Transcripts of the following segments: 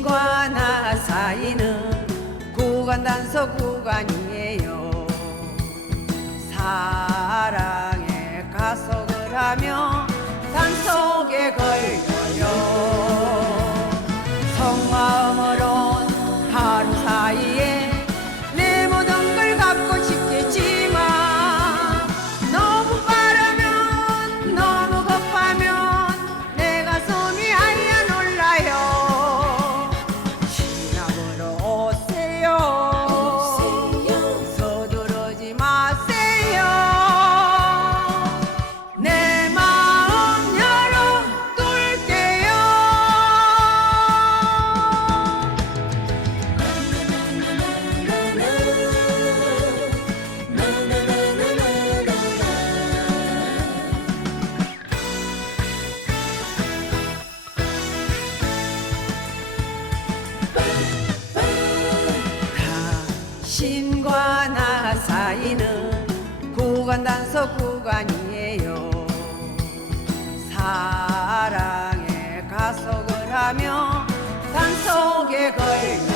주님과 나 사이는 구간 단서 구간이에요. 사랑에 가속을 하며 단속에 걸려 신과 나 사이는 구간 단속 구간이에요. 사랑의 가속을 하며 단속에 걸려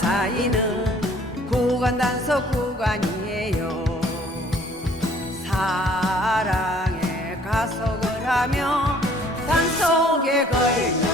사이는 구간단속 구간이에요. 사랑에 가속을 하며 산속에 걸려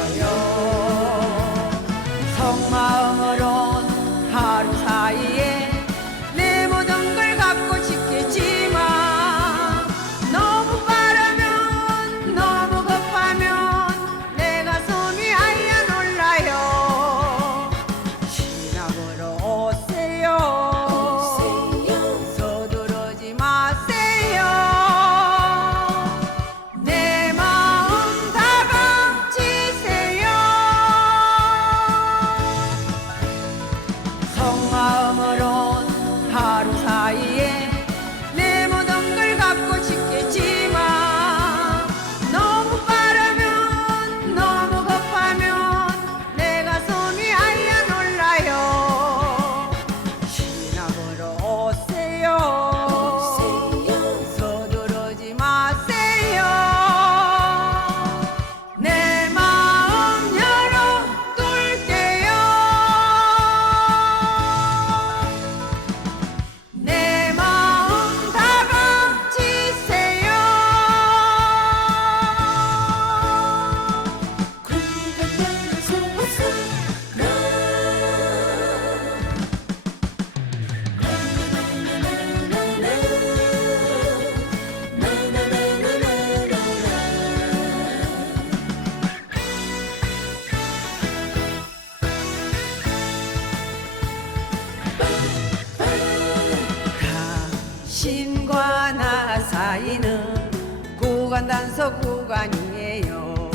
단속 구간이에요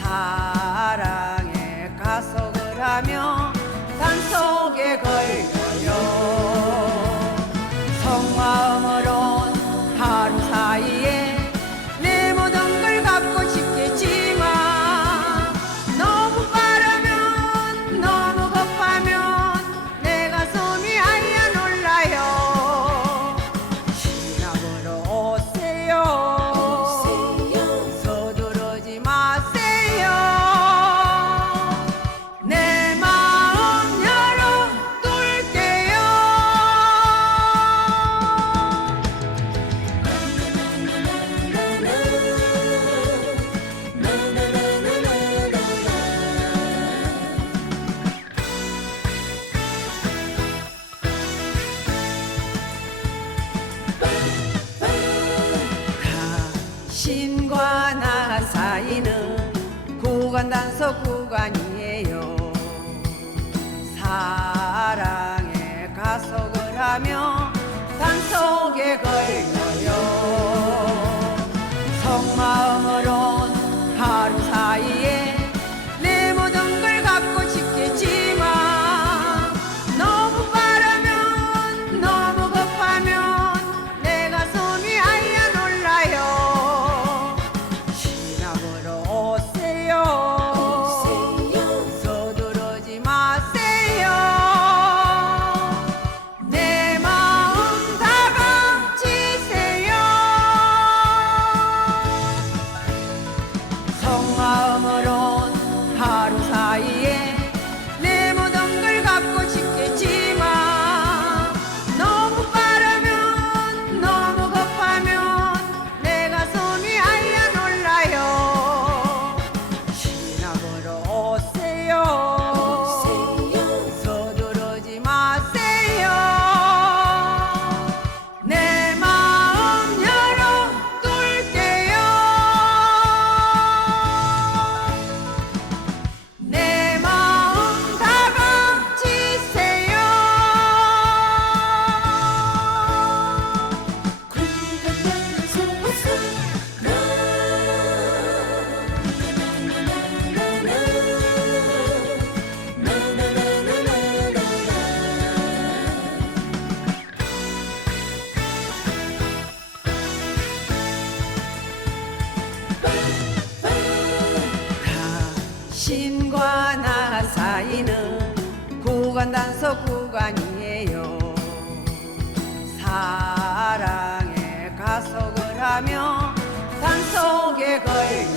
사랑에 가속을 하며 단속에 걸려. 단속 구간이에요 사랑의 가속을 하면. 마음으론 하루사이 신과 나 사이는 구간 단속 구간이에요. 사랑의 가속을 하며 단속에 걸려